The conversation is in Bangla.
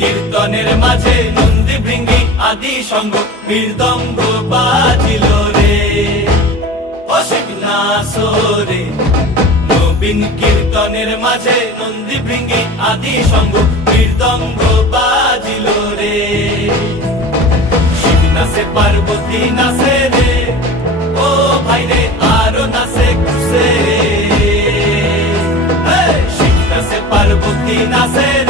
কীর্তনের মাঝে নন্দী ভৃঙ্গি আদি সঙ্গ মৃদঙ্গ বাজিল রে। ও শিব নাচো রে, নবীন কীর্তনের মাঝে নন্দী ভৃঙ্গি আদি সঙ্গ মৃদঙ্গ বাজিল রে। শিব নাচে পার্বতী নাচে রে, ও ভাই রে আরো নাচে খুশে। শিব নাচে পার্বতী নাচে রে,